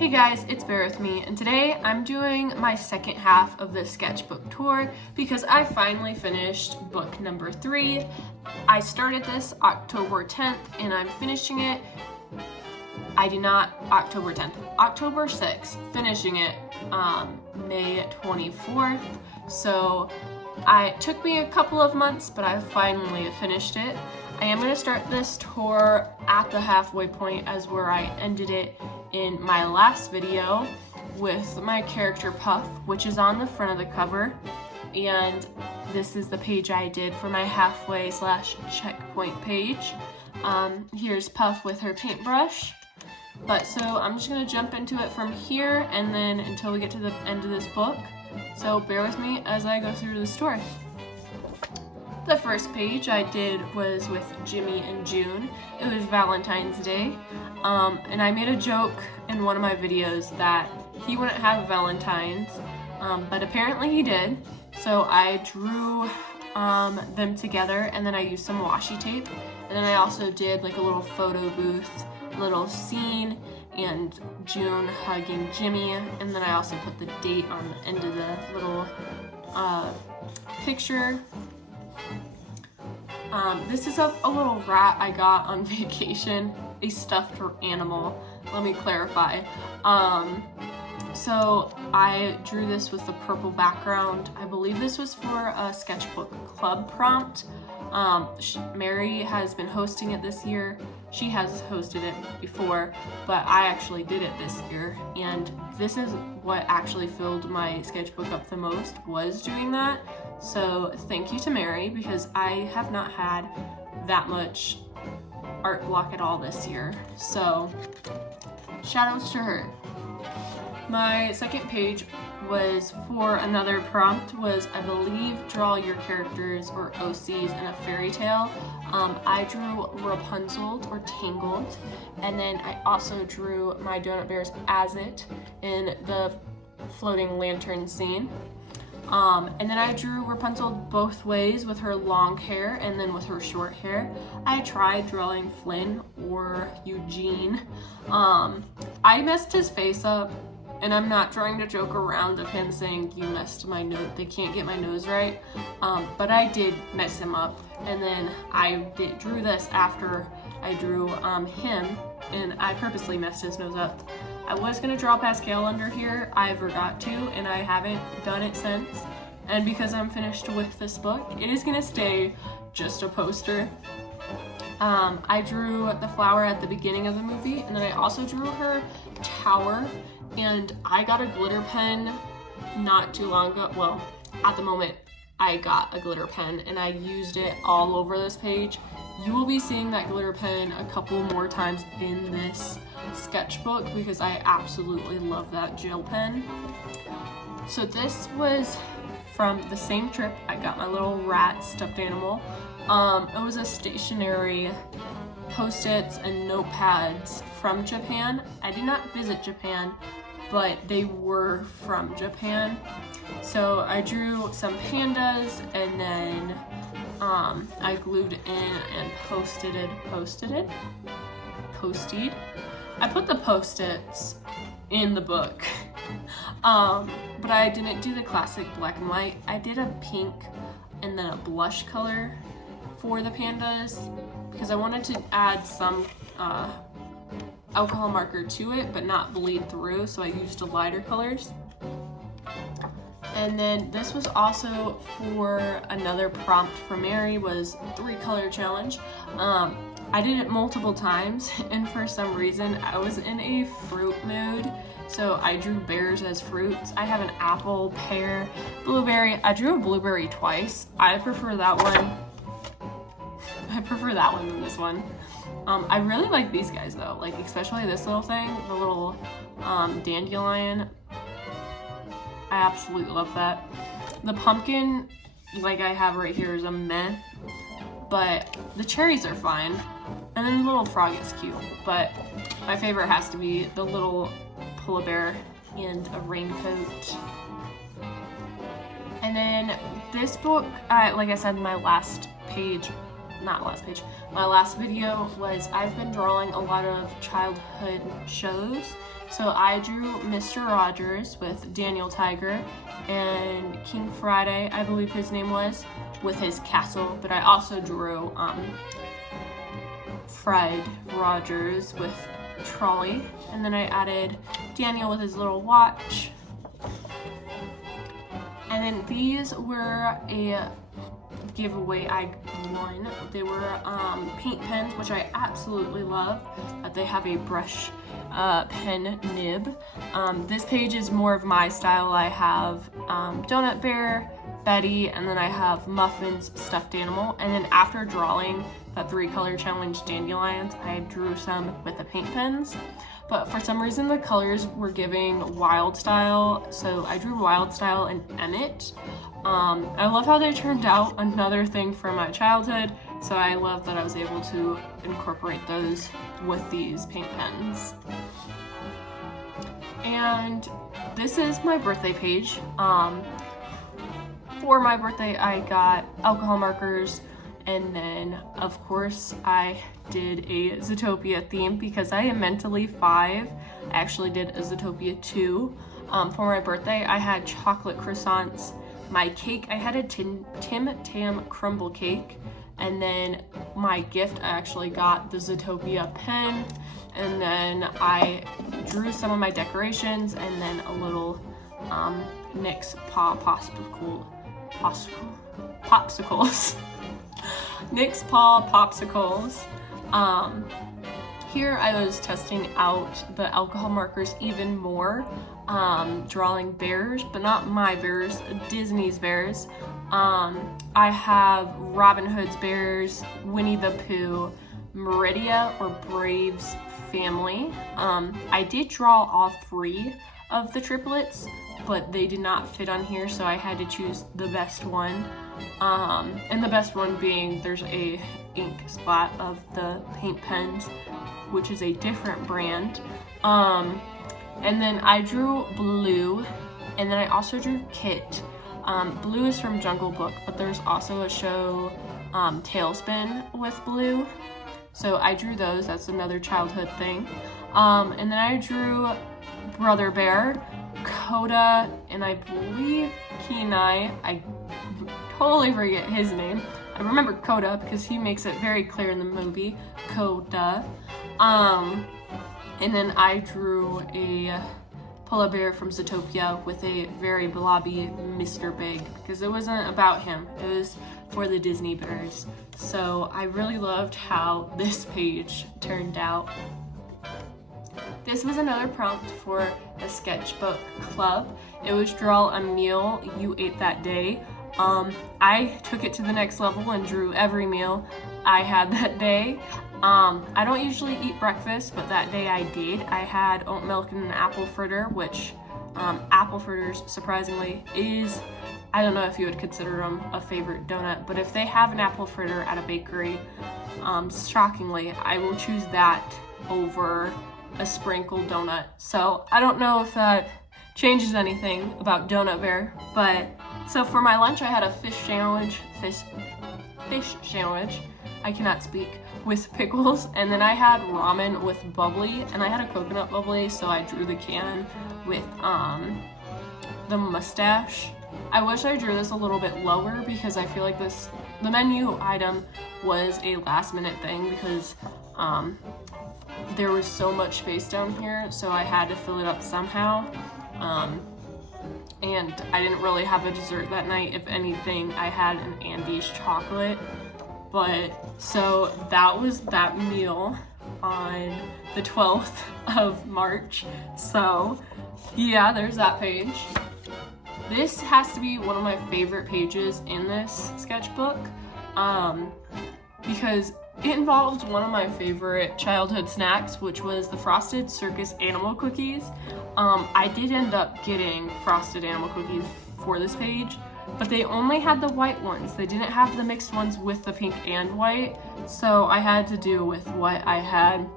Hey guys, it's Bear With Me, and today I'm doing my second half of the sketchbook tour because I finally finished book number 3. I started this October 10th and I'm finishing it, October 10th, October 6th, finishing it May 24th. So it took me a couple of months, but I finally finished it. I am going to start this tour at the halfway point as where I ended it in my last video with my character Puff, which is on the front of the cover, and this is the page I did for my halfway / checkpoint page. Here's Puff with her paintbrush. So I'm just going to jump into it from here and then until we get to the end of this book. So bear with me as I go through the story. The first page I did was with Jimmy and June. It was Valentine's Day, and I made a joke in one of my videos that he wouldn't have Valentine's, but apparently he did. So I drew them together, and then I used some washi tape, and then I also did like a little photo booth, little scene, and June hugging Jimmy, and then I also put the date on the end of the little picture. This is a little rat I got on vacation, a stuffed animal, let me clarify. So I drew this with the purple background. I believe this was for a sketchbook club prompt. Mary has been hosting it this year. She has hosted it before, but I actually did it this year, and this is what actually filled my sketchbook up the most, was doing that. So thank you to Mary, because I have not had that much art block at all this year. So shout outs to her. My second page was for another prompt, was I believe draw your characters or OCs in a fairy tale. I drew Rapunzel or Tangled, and then I also drew my Donut Bears as it in the floating lantern scene. And then I drew Rapunzel both ways with her long hair and then with her short hair. I tried drawing Flynn or Eugene. I messed his face up, and I'm not trying to joke around of him saying, you messed my nose, they can't get my nose right. But I did mess him up, and then I drew this after I drew him, and I purposely messed his nose up. I was going to draw Pascal under here, I forgot to, and I haven't done it since. And because I'm finished with this book, it is going to stay just a poster. I drew the flower at the beginning of the movie, and then I also drew her tower, and I got a glitter pen not too long ago. Well, at the moment, I got a glitter pen, and I used it all over this page. You will be seeing that glitter pen a couple more times in this sketchbook because I absolutely love that gel pen. So this was from the same trip. I got my little rat stuffed animal. It was a stationery Post-its and notepads from Japan. I did not visit Japan, but they were from Japan. So I drew some pandas, and then I glued in and posted. I put the post-its in the book, but I didn't do the classic black and white. I did a pink and then a blush color for the pandas because I wanted to add some alcohol marker to it, but not bleed through, so I used a lighter colors. And then this was also for another prompt for Mary, was 3-color challenge. I did it multiple times, and for some reason I was in a fruit mood, so I drew bears as fruits. I have an apple, pear, blueberry. I drew a blueberry twice. I prefer that one than this one. I really like these guys though, like especially this little thing, the little dandelion. I absolutely love that. The pumpkin, like I have right here, is a meh, but the cherries are fine. And then the little frog is cute, but my favorite has to be the little polar bear and a raincoat. And then this book, like I said in my last page, not last page, my last video was I've been drawing a lot of childhood shows. So I drew Mr. Rogers with Daniel Tiger and King Friday, I believe his name was, with his castle, but I also drew Fred Rogers with Trolley, and then I added Daniel with his little watch. And then these were a giveaway I won. They were paint pens, which I absolutely love, that they have a brush pen nib. This page is more of my style. I have Donut Bear, Betty, and then I have Muffins stuffed animal. And then after drawing that 3-color challenge dandelions, I drew some with the paint pens. But for some reason the colors were giving wild style, so I drew wild style and Emmett. I love how they turned out, another thing from my childhood, so I love that I was able to incorporate those with these paint pens. And this is my birthday page. For my birthday I got alcohol markers, and then of course I did a Zootopia theme because I am mentally 5. I actually did a Zootopia 2. For my birthday I had chocolate croissants. My cake, I had a Tim Tam crumble cake, and then my gift I actually got the Zootopia pen, and then I drew some of my decorations, and then a little Nick's Paw popsicles. Nick's Paw popsicles. Here I was testing out the alcohol markers even more, drawing bears, but not my bears, Disney's bears. I have Robin Hood's bears, Winnie the Pooh, Meridia or Brave's family. I did draw all 3 of the triplets, but they did not fit on here, so I had to choose the best one. And the best one being, there's a ink spot of the paint pens, which is a different brand. And then I drew Blue, and then I also drew Kit. Blue is from Jungle Book, but there's also a show, Tailspin, with Blue. So I drew those, that's another childhood thing. And then I drew Brother Bear, Coda, and I believe Kenai. I totally forget his name. I remember Coda because he makes it very clear in the movie, Coda. And then I drew a polar bear from Zootopia with a very blobby Mr. Big because it wasn't about him, it was for the Disney bears. So I really loved how this page turned out. This was another prompt for the Sketchbook Club. It was draw a meal you ate that day. I took it to the next level and drew every meal I had that day. I don't usually eat breakfast, but that day I did. I had oat milk and an apple fritter, which apple fritters, surprisingly, is, I don't know if you would consider them a favorite donut, but if they have an apple fritter at a bakery, shockingly, I will choose that over a sprinkled donut. So I don't know if that changes anything about Donut Bear, but so for my lunch I had a fish sandwich, I cannot speak, with pickles, and then I had ramen with bubbly, and I had a coconut bubbly, so I drew the can with the mustache. I wish I drew this a little bit lower because I feel like the menu item was a last minute thing because there was so much space down here, so I had to fill it up somehow. And I didn't really have a dessert that night. If anything, I had an Andes chocolate. But so that was that meal on the 12th of March. So yeah, there's that page. This has to be one of my favorite pages in this sketchbook because it involved one of my favorite childhood snacks, which was the Frosted Circus Animal Cookies. I did end up getting Frosted Animal Cookies for this page, but they only had the white ones. They didn't have the mixed ones with the pink and white, so I had to do with what I had.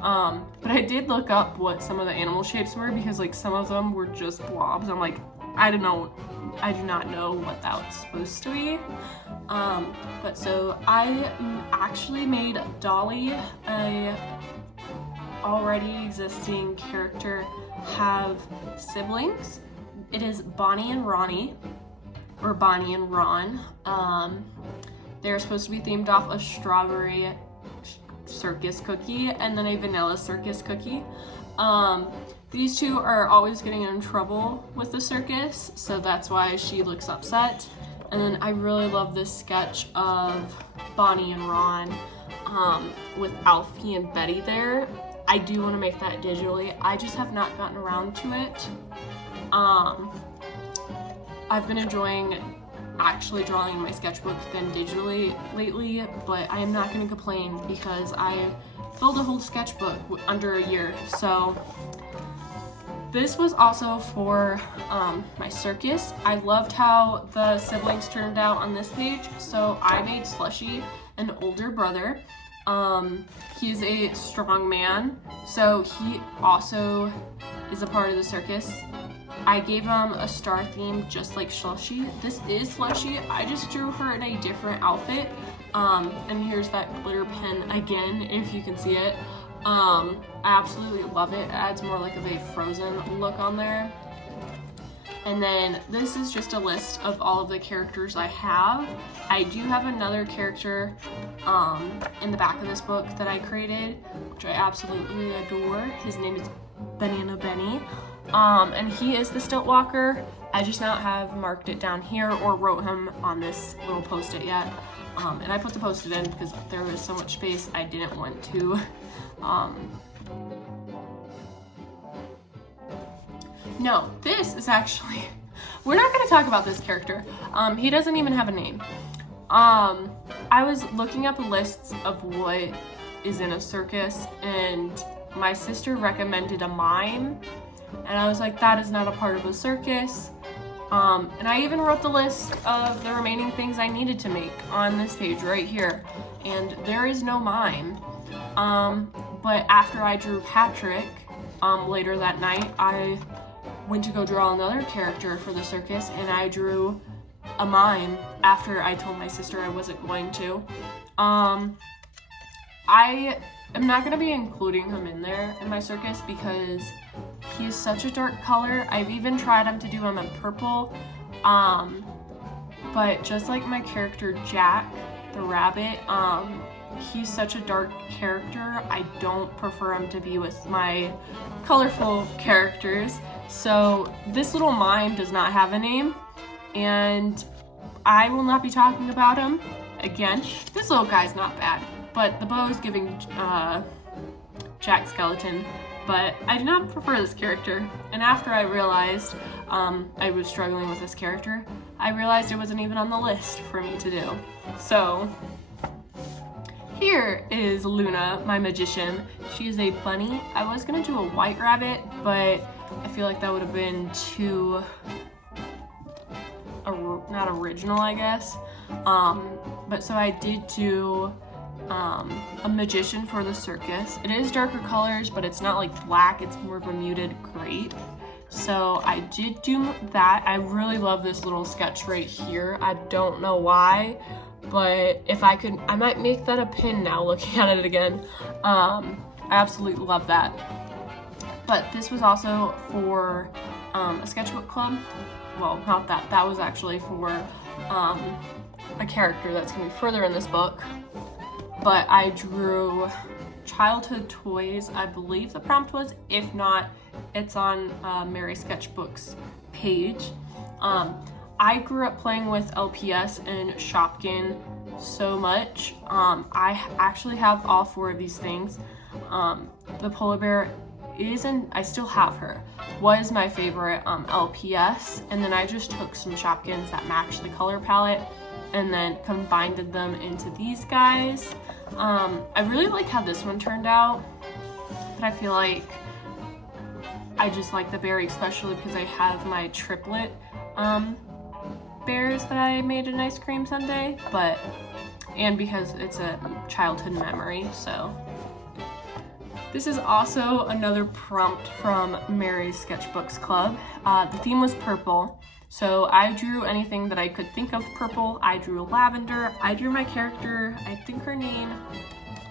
But I did look up what some of the animal shapes were because like some of them were just blobs. I'm like, I do not know what that's supposed to be. But so I actually made Dolly, a already existing character, have siblings. It is Bonnie and Ronnie, or Bonnie and Ron. They're supposed to be themed off a strawberry circus cookie and then a vanilla circus cookie. These two are always getting in trouble with the circus, so that's why she looks upset. And then I really love this sketch of Bonnie and Ron with Alfie and Betty there. I do want to make that digitally. I just have not gotten around to it. I've been enjoying actually drawing in my sketchbook than digitally lately, but I am not going to complain because I filled a whole sketchbook under a year. So this was also for my circus. I loved how the siblings turned out on this page, so I made Slushy an older brother. He's a strong man, so he also is a part of the circus. I gave him a star theme just like Slushy. This is Slushy, I just drew her in a different outfit. And here's that glitter pen again, if you can see it. I absolutely love it. It adds more like of a Frozen look on there. And then this is just a list of all of the characters I have. I do have another character in the back of this book that I created, which I absolutely adore. His name is Banana Benny. And he is the stilt walker. I just not have marked it down here or wrote him on this little post-it yet. And I put the post-it in because there was so much space I didn't want to no, this is actually, we're not going to talk about this character. He doesn't even have a name. I was looking up lists of what is in a circus, and my sister recommended a mime, and I was like, that is not a part of a circus. And I even wrote the list of the remaining things I needed to make on this page right here, and there is no mime. But after I drew Patrick, later that night, I went to go draw another character for the circus, and I drew a mime after I told my sister I wasn't going to. I am not going to be including him in there in my circus because he is such a dark color. I've even tried to do him in purple, but just like my character Jack the rabbit, he's such a dark character. I don't prefer him to be with my colorful characters. So this little mime does not have a name, and I will not be talking about him again. This little guy's not bad, but the bow is giving Jack Skeleton, but I do not prefer this character. And after I realized I was struggling with this character, I realized it wasn't even on the list for me to do. So here is Luna, my magician. She is a bunny. I was gonna do a white rabbit, but I feel like that would have been too, not original, I guess. But so I did do a magician for the circus. It is darker colors, but it's not like black, it's more of a muted grape. So I did do that. I really love this little sketch right here. I don't know why, but if I could, I might make that a pin now looking at it again. I absolutely love that. But this was also for a sketchbook club. Well, not that. That was actually for a character that's going to be further in this book. But I drew childhood toys, I believe the prompt was. If not, it's on Mary Sketchbook's page. I grew up playing with LPS and Shopkin so much. I actually have all four of these things. The polar bear I still have her, was my favorite LPS, and then I just took some Shopkins that matched the color palette and then combined them into these guys. I really like how this one turned out, but I feel like I just like the berry, especially because I have my triplet bears that I made an ice cream sundae, and because it's a childhood memory. So This is also another prompt from Mary's Sketchbooks Club. The theme was purple, so I drew anything that I could think of purple. I drew lavender. I drew my character, I think her name,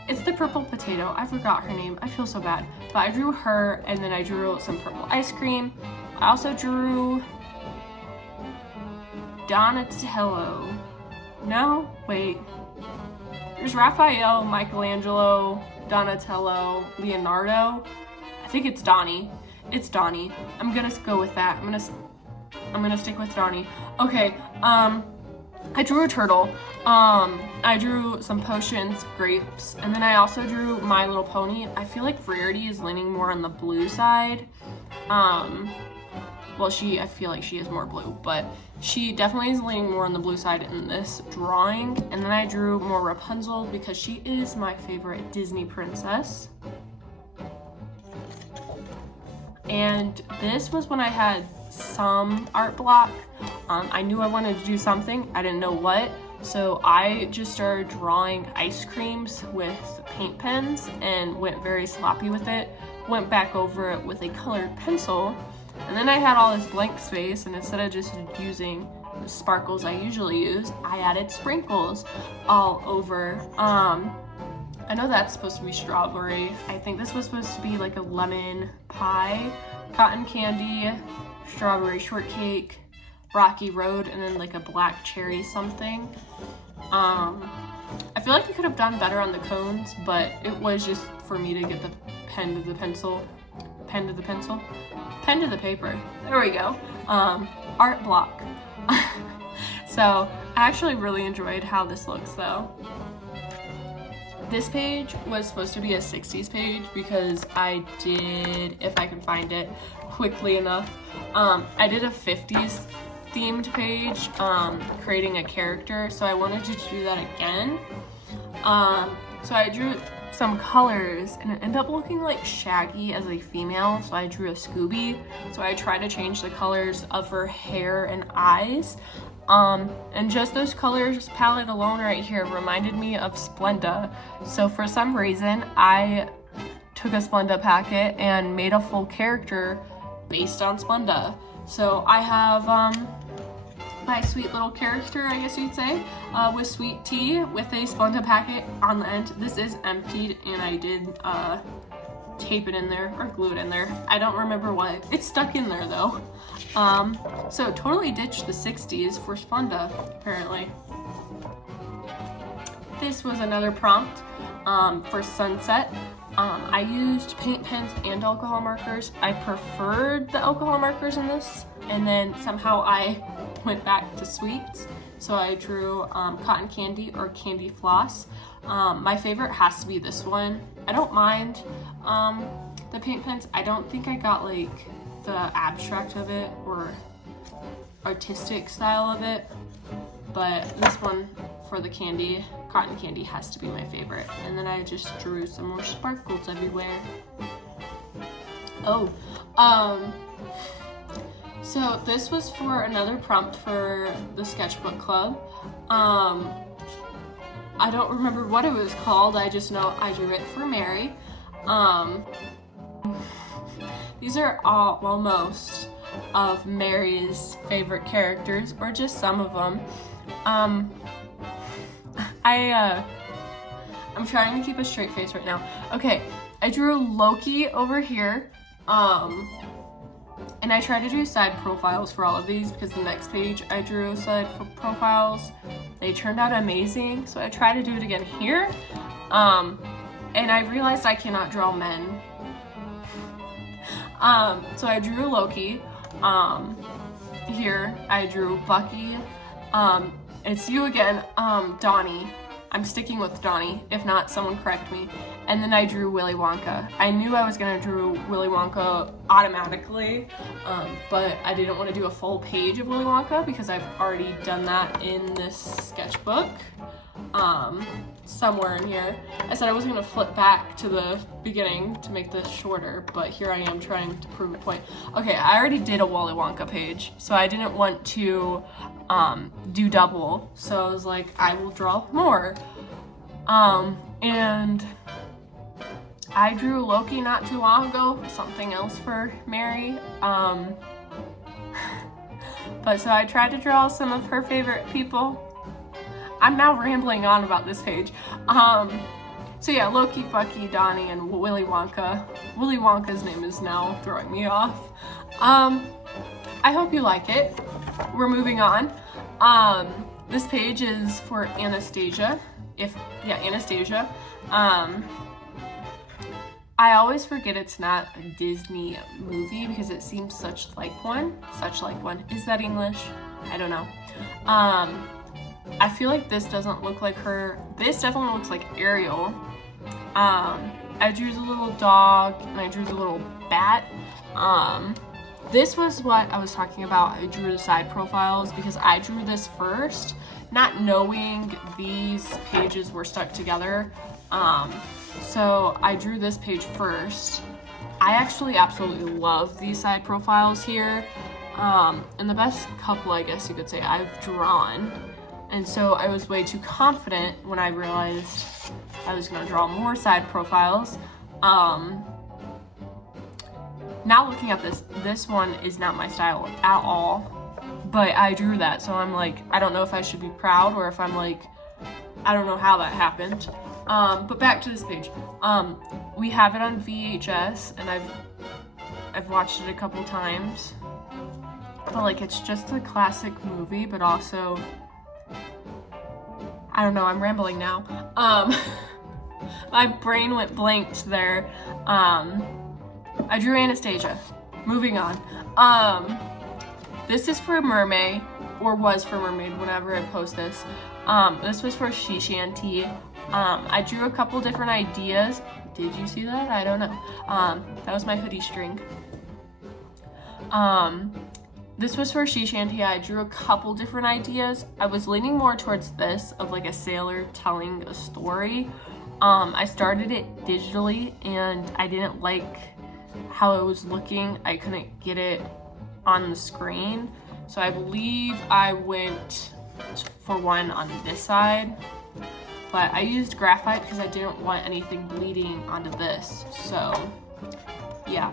it's the purple potato. I forgot her name. I feel so bad. But I drew her, and then I drew some purple ice cream. I also drew Donatello. No? Wait. There's Raphael, Michelangelo, Donatello, Leonardo. I think it's Donnie. It's Donnie. I'm gonna go with that. I'm gonna stick with Donnie. Okay, I drew a turtle. I drew some potions, grapes, and then I also drew My Little Pony. I feel like Rarity is leaning more on the blue side. Well, I feel like she is more blue, but she definitely is leaning more on the blue side in this drawing. And then I drew more Rapunzel because she is my favorite Disney princess. And this was when I had some art block. I knew I wanted to do something, I didn't know what, so I just started drawing ice creams with paint pens and went very sloppy with it. Went back over it with a colored pencil, and then I had all this blank space, and instead of just using the sparkles I usually use, I added sprinkles all over. I know that's supposed to be strawberry. I think this was supposed to be like a lemon pie, cotton candy, strawberry shortcake, rocky road, and then like a black cherry something. I feel like we could have done better on the cones, but it was just for me to get the pen to the pencil, pen to the pencil, pen to the paper. There we go. Art block. So I actually really enjoyed how this looks though. This page was supposed to be a 60s page because I did, if I can find it quickly enough, I did a 50s themed page, creating a character, so I wanted to do that again. So I drew some colors and it ended up looking like Shaggy as a female, so I drew a Scooby. So I tried to change the colors of her hair and eyes. And just those colors palette alone right here reminded me of Splenda. So for some reason, I took a Splenda packet and made a full character based on Splenda. So I have my sweet little character, I guess you'd say, with sweet tea with a Splenda packet on the end. This is emptied, and I did tape it in there or glue it in there. I don't remember what. It's stuck in there though. So totally ditched the 60s for Splenda, apparently. This was another prompt for Sunset. I used paint pens and alcohol markers. I preferred the alcohol markers in this, and then somehow I went back to sweets. So I drew cotton candy or candy floss. My favorite has to be this one. I don't mind the paint pens. I don't think I got like the abstract of it or artistic style of it, but this one for the candy, cotton candy, has to be my favorite. And then I just drew some more sparkles everywhere. Oh, so this was for another prompt for the Sketchbook Club. I don't remember what it was called, I just know I drew it for Mary. These are all, well, most of Mary's favorite characters, or just some of them. I'm trying to keep a straight face right now. Okay, I drew Loki over here, and I tried to do side profiles for all of these because the next page I drew side profiles. They turned out amazing, so I tried to do it again here, and I realized I cannot draw men. So I drew Loki. Here I drew Bucky. It's you again, Donnie. I'm sticking with Donnie. If not, someone correct me. And then I drew Willy Wonka. I knew I was gonna draw Willy Wonka automatically, but I didn't want to do a full page of Willy Wonka because I've already done that in this sketchbook. Somewhere in here. I said I wasn't gonna flip back to the beginning to make this shorter, but here I am trying to prove a point. Okay, I already did a Willy Wonka page, so I didn't want to do double, so I was like, I will draw more. And I drew Loki not too long ago, something else for Mary. But so I tried to draw some of her favorite people. I'm now rambling on about this page. So yeah, Loki, Bucky, Donnie, and Willy Wonka. Willy Wonka's name is now throwing me off. I hope you like it. We're moving on. This page is for Anastasia. Anastasia. I always forget it's not a Disney movie because it seems such like one. Is that English? I don't know. I feel like this doesn't look like her. This definitely looks like Ariel. I drew the little dog and I drew the little bat. This was what I was talking about. I drew the side profiles because I drew this first, not knowing these pages were stuck together. So I drew this page first. I actually absolutely love these side profiles here. And the best couple, I guess you could say, I've drawn. And so I was way too confident when I realized I was gonna draw more side profiles. Now looking at this one is not my style at all, but I drew that. So I'm like, I don't know if I should be proud or if I'm like, I don't know how that happened. But back to this page. We have it on VHS and I've watched it a couple times, but like, it's just a classic movie, but also, I don't know, I'm rambling now. My brain went blanked there. I drew Anastasia. Moving on. This is for Mermaid, or was for Mermaid whenever I post this. This was for She Shanty. I drew a couple different ideas. Did you see that? I don't know. That was my hoodie string. This was for She Shanty. I drew a couple different ideas. I was leaning more towards this, of like a sailor telling a story. I started it digitally and I didn't like how it was looking. I couldn't get it on the screen. So I believe I went for one on this side, but I used graphite because I didn't want anything bleeding onto this. So yeah.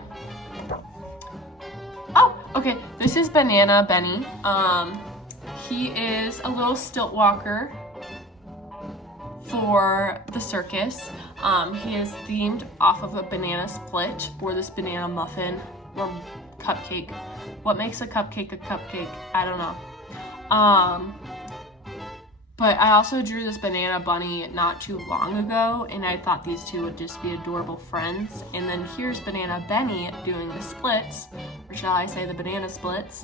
Oh, okay, this is Banana Benny. He is a little stilt walker for the circus. He is themed off of a banana split, or this banana muffin, or cupcake. What makes a cupcake a cupcake? I don't know. But I also drew this banana bunny not too long ago, and I thought these two would just be adorable friends. And then here's Banana Benny doing the splits, or shall I say the banana splits.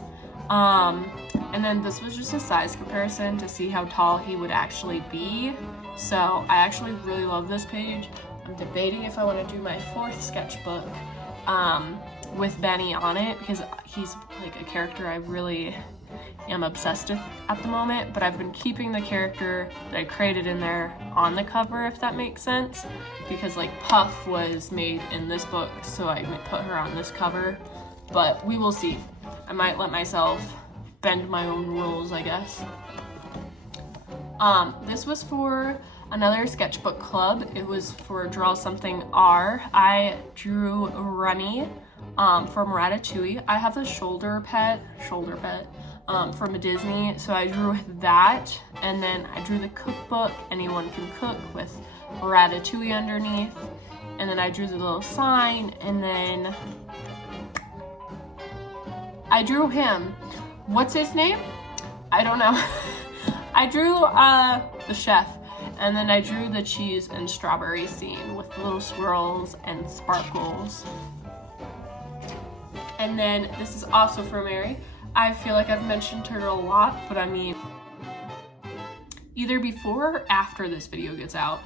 And then this was just a size comparison to see how tall he would actually be. So I actually really love this page. I'm debating if I want to do my 4th sketchbook with Benny on it, because he's like a character I really am obsessed with at the moment, but I've been keeping the character that I created in there on the cover, if that makes sense, because like Puff was made in this book, so I put her on this cover, but we will see. I might let myself bend my own rules, I guess. This was for another sketchbook club. It was for Draw Something R. I drew Runny from Ratatouille. I have the shoulder pet from a Disney, so I drew that, and then I drew the cookbook, Anyone Can Cook, with Ratatouille underneath, and then I drew the little sign, and then I drew him. What's his name? I don't know. I drew the chef, and then I drew the cheese and strawberry scene with little swirls and sparkles. And then this is also for Mary. I feel like I've mentioned her a lot, but I mean, either before or after this video gets out,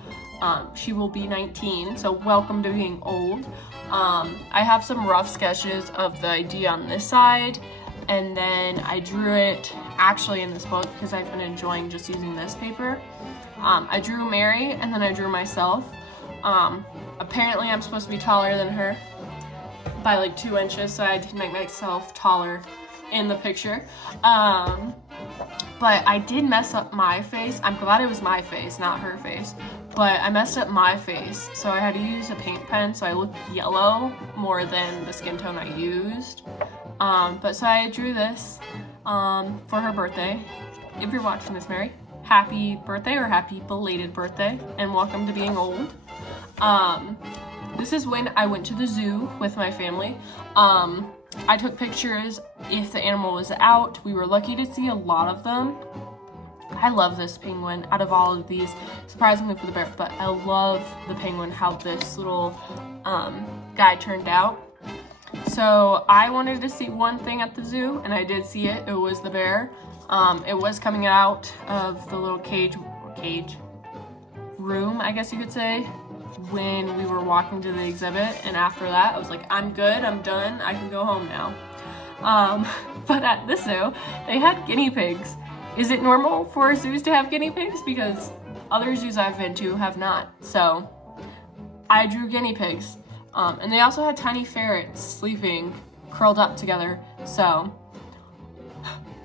she will be 19, so welcome to being old. I have some rough sketches of the idea on this side, and then I drew it actually in this book because I've been enjoying just using this paper. I drew Mary, and then I drew myself. Apparently I'm supposed to be taller than her by like 2 inches, so I had to make myself taller in the picture. but I did mess up my face. I'm glad it was my face, not her face. But I messed up my face, so I had to use a paint pen, so I looked yellow more than the skin tone I used. But so I drew this for her birthday. If you're watching this, Mary, happy birthday or happy belated birthday, and welcome to being old. This is when I went to the zoo with my family. I took pictures if the animal was out. We were lucky to see a lot of them. I love this penguin out of all of these, surprisingly for the bear, but I love the penguin, how this little guy turned out. So I wanted to see one thing at the zoo, and I did see it. It was the bear. It was coming out of the little cage room, I guess you could say, when we were walking to the exhibit. And after that, I was like, I'm good, I'm done, I can go home now. But at this zoo, they had guinea pigs. Is it normal for zoos to have guinea pigs? Because other zoos I've been to have not. So I drew guinea pigs. And they also had tiny ferrets sleeping, curled up together. So,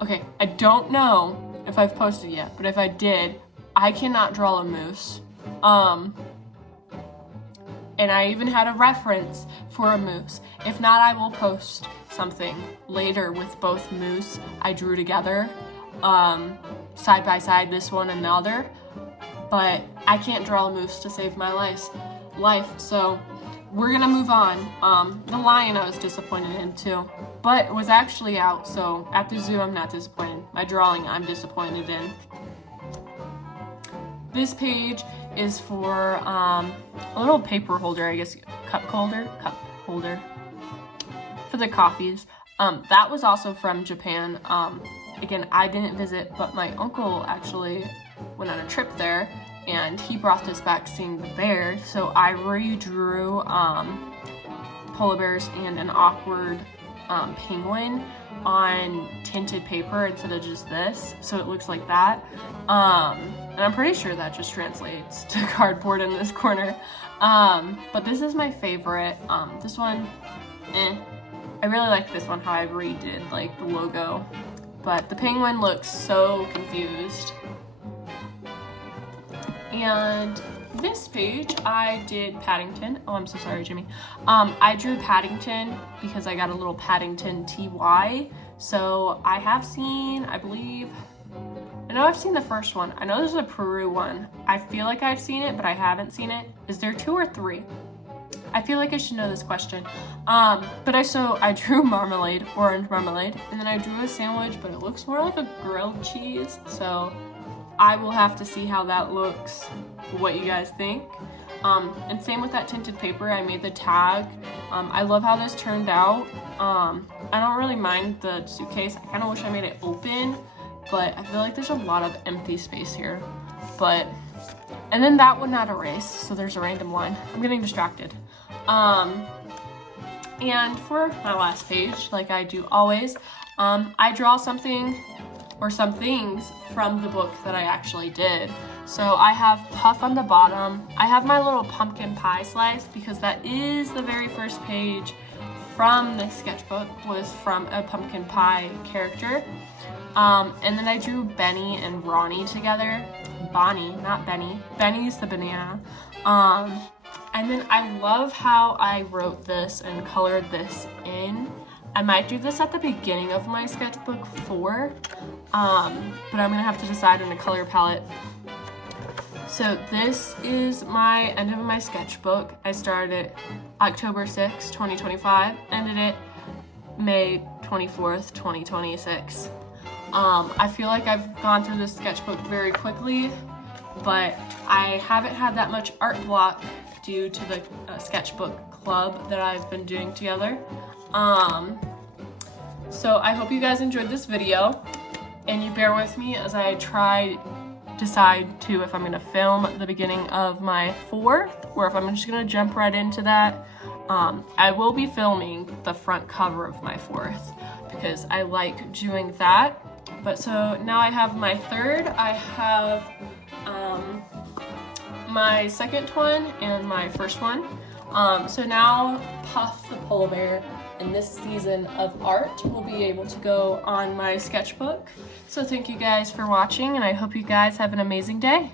okay, I don't know if I've posted yet, but if I did, I cannot draw a moose. And I even had a reference for a moose. If not, I will post something later with both moose I drew together, side by side, this one and the other. But I can't draw a moose to save my life. So we're gonna move on. The lion I was disappointed in too, but it was actually out. So at the zoo, I'm not disappointed. My drawing, I'm disappointed in. This page is for a little paper holder, I guess, cup holder for the coffees. That was also from Japan. Again, I didn't visit, but my uncle actually went on a trip there, and he brought this back seeing the bear. So I redrew polar bears and an awkward penguin on tinted paper instead of just this, so it looks like that. And I'm pretty sure that just translates to cardboard in this corner. But this is my favorite. This one, I really like this one, how I redid like the logo. But the penguin looks so confused. And this page, I did Paddington. Oh, I'm so sorry, Jimmy. I drew Paddington because I got a little Paddington TY. So I have seen, I know I've seen the first one. I know there's a Peru one. I feel like I've seen it, but I haven't seen it. Is there 2 or 3? I feel like I should know this question. But I drew marmalade, orange marmalade, and then I drew a sandwich, but it looks more like a grilled cheese. So I will have to see how that looks, what you guys think. And same with that tinted paper, I made the tag. I love how this turned out. I don't really mind the suitcase. I kind of wish I made it open, but I feel like there's a lot of empty space here. And then that would not erase, so there's a random one. I'm getting distracted. And for my last page, like I do always, I draw something or some things from the book that I actually did. So I have Puff on the bottom. I have my little pumpkin pie slice because that is the very first page from this sketchbook, was from a pumpkin pie character. And then I drew Benny and Ronnie together. Bonnie, not Benny. Benny's the banana. And then I love how I wrote this and colored this in. I might do this at the beginning of my sketchbook 4, but I'm gonna have to decide on a color palette. So this is my end of my sketchbook. I started it October 6, 2025, ended it May 24th, 2026. I feel like I've gone through this sketchbook very quickly, but I haven't had that much art block due to the sketchbook club that I've been doing together. So I hope you guys enjoyed this video, and you bear with me as I decide to if I'm gonna film the beginning of my 4th or if I'm just gonna jump right into that. I will be filming the front cover of my 4th because I like doing that. But so now I have my 3rd, I have my 2nd one and my 1st one. So now Puff the polar bear in this season of art will be able to go on my sketchbook. So thank you guys for watching, and I hope you guys have an amazing day.